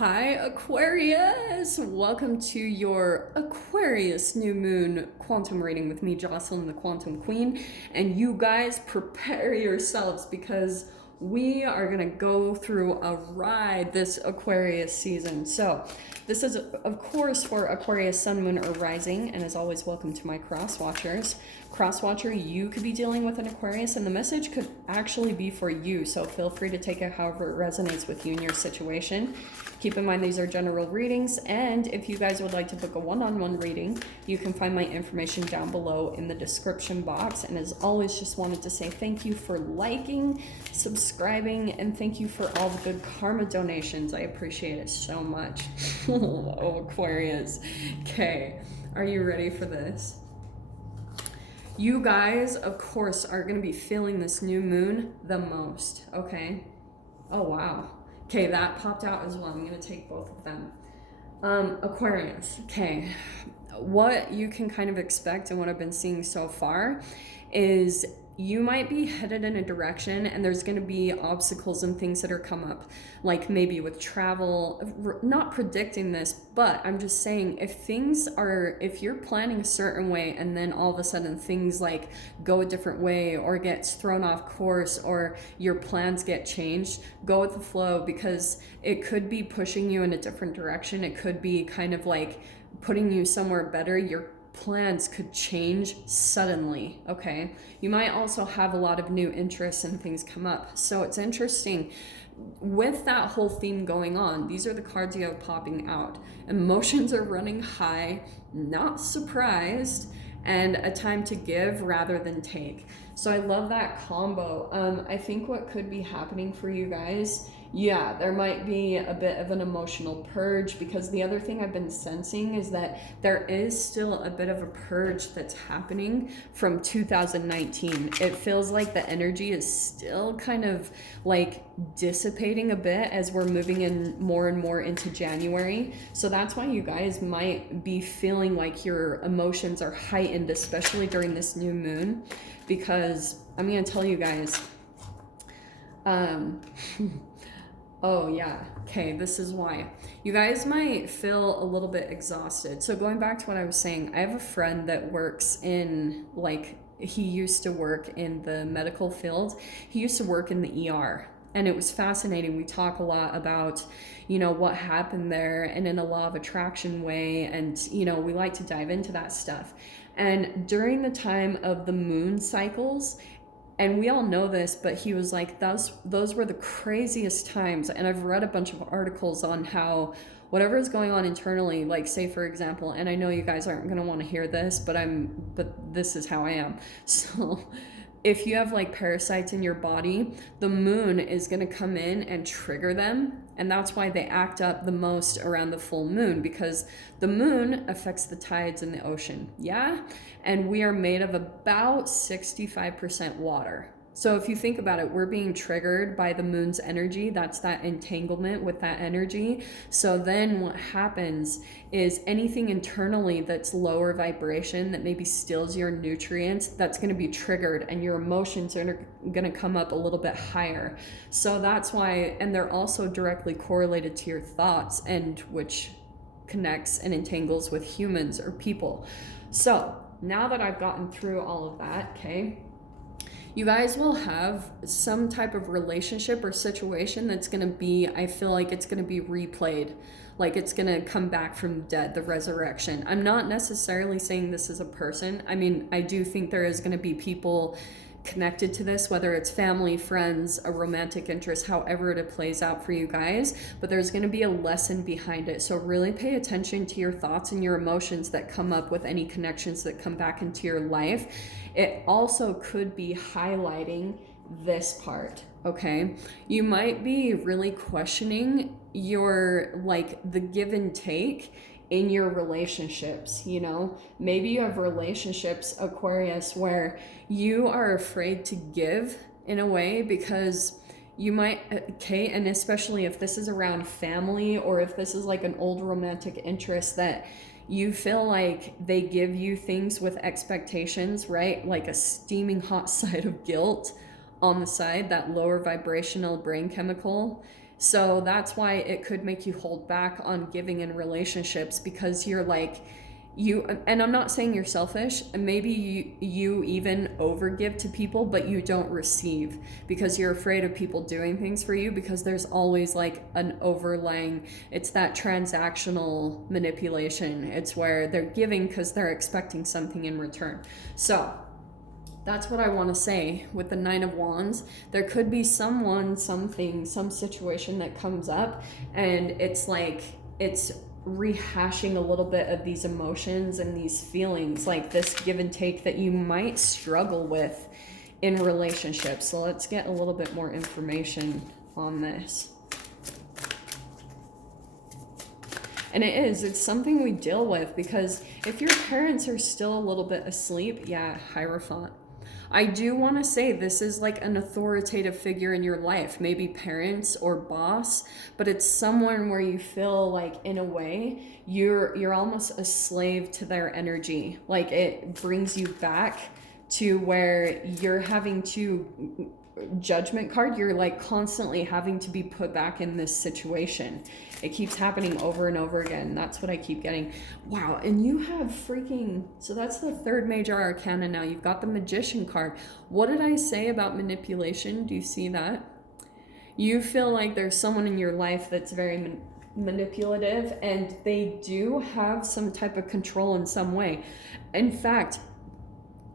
Hi, Aquarius! Welcome to your Aquarius new moon quantum reading with me, Jocelyn, the Quantum Queen. And you guys prepare yourselves because we are going to go through a ride this Aquarius season. So, this is, of course, for Aquarius, Sun, Moon, or Rising. And as always, welcome to my cross watchers. Cross watcher, you could be dealing with an Aquarius, and the message could actually be for you. So, feel free to take it however it resonates with you and your situation. Keep in mind these are general readings, and if you guys would like to book a one-on-one reading, you can find my information down below in the description box. And as always, just wanted to say thank you for liking, subscribing, and thank you for all the good karma donations. I appreciate it so much. Oh, Aquarius. Okay, are you ready for this? You guys, of course, are going to be feeling this new moon the most, okay? Oh, wow. Okay, that popped out as well. I'm going to take both of them. Aquarius, okay. What you can kind of expect and what I've been seeing so far is you might be headed in a direction and there's going to be obstacles and things that are come up, like maybe with travel. Not predicting this, but I'm just saying if you're planning a certain way and then all of a sudden things like go a different way or gets thrown off course or your plans get changed, go with the flow, because it could be pushing you in a different direction. It could be kind of like putting you somewhere better. Your plans could change suddenly, okay? You might also have a lot of new interests and things come up. So it's interesting. With that whole theme going on, these are the cards you have popping out. Emotions are running high, not surprised, and a time to give rather than take. So I love that combo. I think what could be happening for you guys, yeah, there might be a bit of an emotional purge, because the other thing I've been sensing is that there is still a bit of a purge that's happening from 2019. It feels like the energy is still kind of like dissipating a bit as we're moving in more and more into January. So that's why you guys might be feeling like your emotions are heightened, especially during this new moon, because I'm going to tell you guys, oh yeah, okay, this is why. You guys might feel a little bit exhausted. So going back to what I was saying, I have a friend that works in, like, he used to work in the medical field. He used to work in the ER. And it was fascinating. We talk a lot about, what happened there and in a law of attraction way. And, we like to dive into that stuff. And during the time of the moon cycles, and we all know this, but he was like, those were the craziest times. And I've read a bunch of articles on how whatever is going on internally, like say for example, and I know you guys aren't gonna want to hear this, but this is how I am. So if you have like parasites in your body, the moon is going to come in and trigger them. And that's why they act up the most around the full moon, because the moon affects the tides in the ocean. Yeah. And we are made of about 65% water. So if you think about it, we're being triggered by the moon's energy. That's that entanglement with that energy. So then what happens is anything internally that's lower vibration, that maybe steals your nutrients, that's going to be triggered, and your emotions are going to come up a little bit higher. So that's why, and they're also directly correlated to your thoughts, and which connects and entangles with humans or people. So now that I've gotten through all of that, okay, you guys will have some type of relationship or situation that's going to be, I feel like it's going to be replayed. Like it's going to come back from the dead, the resurrection. I'm not necessarily saying this is a person. I mean, I do think there is going to be people connected to this, whether it's family, friends, a romantic interest, however it plays out for you guys, but there's going to be a lesson behind it. So really pay attention to your thoughts and your emotions that come up with any connections that come back into your life. It also could be highlighting this part, okay? You might be really questioning your, like, the give and take in your relationships. Maybe you have relationships, Aquarius, where you are afraid to give in a way because you might, okay, and especially if this is around family, or if this is like an old romantic interest that you feel like they give you things with expectations, right? Like a steaming hot side of guilt on the side, that lower vibrational brain chemical. So that's why it could make you hold back on giving in relationships, because you're like, and I'm not saying you're selfish, and maybe you even overgive to people, but you don't receive because you're afraid of people doing things for you, because there's always like an overlaying, it's that transactional manipulation. It's where they're giving because they're expecting something in return. So that's what I want to say with the Nine of Wands. There could be someone, something, some situation that comes up, and it's like it's rehashing a little bit of these emotions and these feelings, like this give and take that you might struggle with in relationships. So let's get a little bit more information on this. And it's something we deal with, because if your parents are still a little bit asleep, yeah, Hierophant. I do want to say this is like an authoritative figure in your life, maybe parents or boss, but it's someone where you feel like, in a way, you're almost a slave to their energy. Like it brings you back to where you're having to judgment card, you're like constantly having to be put back in this situation. It keeps happening over and over again. That's what I keep getting. Wow. And you have freaking, so that's the third major arcana now. You've got the Magician card. What did I say about manipulation? Do you see that? You feel like there's someone in your life that's very manipulative, and they do have some type of control in some way. In fact,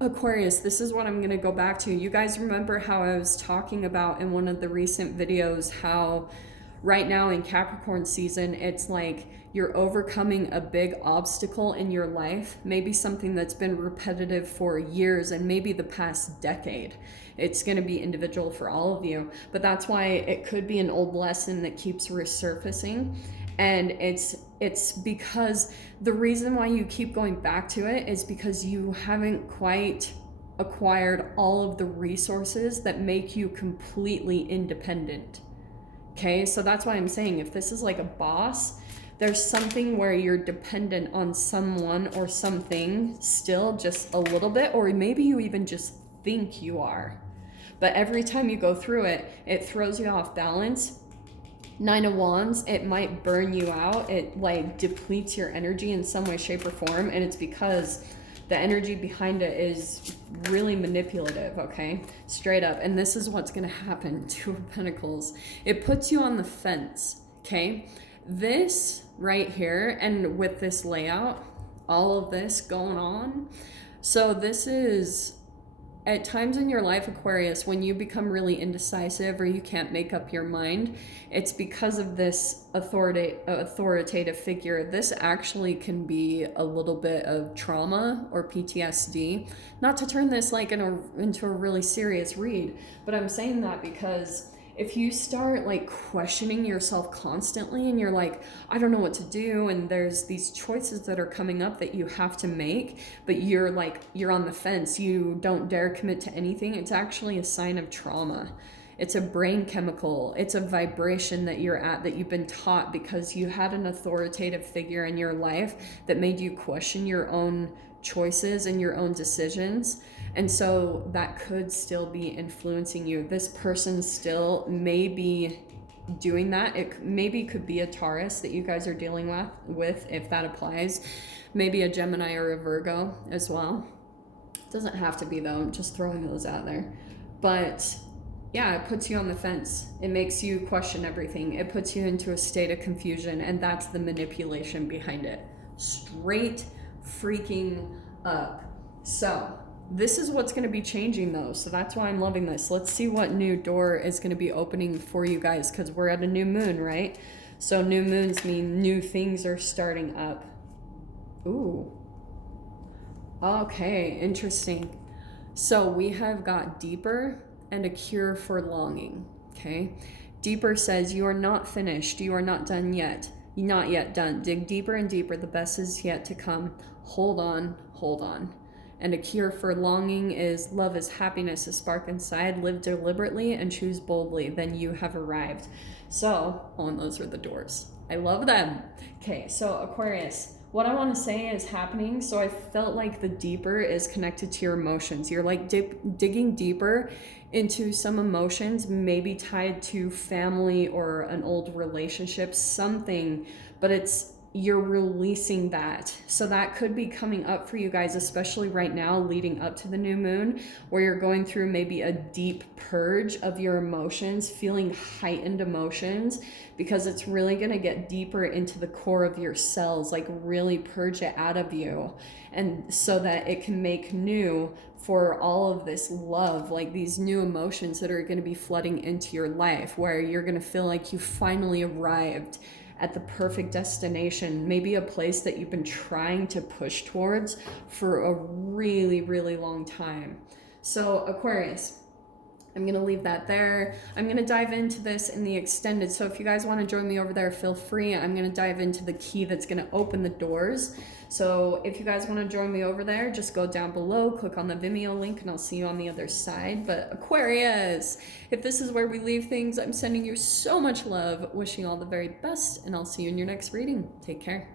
Aquarius, this is what I'm going to go back to. You guys remember how I was talking about in one of the recent videos how right now in Capricorn season, it's like you're overcoming a big obstacle in your life, maybe something that's been repetitive for years and maybe the past decade. It's going to be individual for all of you, but that's why it could be an old lesson that keeps resurfacing. And it's because the reason why you keep going back to it is because you haven't quite acquired all of the resources that make you completely independent. Okay, so that's why I'm saying, if this is like a boss, there's something where you're dependent on someone or something still just a little bit, or maybe you even just think you are. But every time you go through it, it throws you off balance. Nine of Wands, it might burn you out. It like depletes your energy in some way, shape, or form. And it's because the energy behind it is really manipulative, okay? Straight up. And this is what's going to happen. Two of Pentacles. It puts you on the fence, okay? This right here, and with this layout, all of this going on. So this is, at times in your life, Aquarius, when you become really indecisive or you can't make up your mind, it's because of this authoritative figure. This actually can be a little bit of trauma or PTSD. Not to turn this like into a really serious read, but I'm saying that because if you start like questioning yourself constantly and you're like, I don't know what to do, and there's these choices that are coming up that you have to make, but you're on the fence, you don't dare commit to anything, it's actually a sign of trauma. It's a brain chemical, it's a vibration that you're at, that you've been taught because you had an authoritative figure in your life that made you question your own choices and your own decisions. And so that could still be influencing you. This person still may be doing that. It maybe could be a Taurus that you guys are dealing with, if that applies. Maybe a Gemini or a Virgo as well. Doesn't have to be though, I'm just throwing those out there. But yeah, it puts you on the fence. It makes you question everything. It puts you into a state of confusion, and that's the manipulation behind it. Straight freaking up. So this is what's going to be changing though, so that's why I'm loving this. Let's see what new door is going to be opening for you guys, because we're at a new moon, right? So new moons mean new things are starting up. Ooh. Okay, interesting. So we have got deeper and a cure for longing, okay? Deeper says you are not finished, you are not done yet. You're not yet done. Dig deeper and deeper, the best is yet to come. Hold on, hold on. And a cure for longing is love is happiness, a spark inside. Live deliberately and choose boldly. Then you have arrived. So, and those are the doors. I love them. Okay, so Aquarius, what I want to say is happening. So I felt like the deeper is connected to your emotions. You're like digging deeper into some emotions, maybe tied to family or an old relationship, something, but you're releasing that. So that could be coming up for you guys, especially right now leading up to the new moon, where you're going through maybe a deep purge of your emotions, feeling heightened emotions, because it's really going to get deeper into the core of your cells, like really purge it out of you, and so that it can make new for all of this love, like these new emotions that are going to be flooding into your life, where you're going to feel like you finally arrived at the perfect destination, maybe a place that you've been trying to push towards for a really, really long time. So Aquarius, I'm going to leave that there. I'm going to dive into this in the extended. So if you guys want to join me over there, feel free. I'm going to dive into the key that's going to open the doors. So if you guys want to join me over there, just go down below, click on the Vimeo link, and I'll see you on the other side. But Aquarius, if this is where we leave things, I'm sending you so much love, wishing you all the very best, and I'll see you in your next reading. Take care.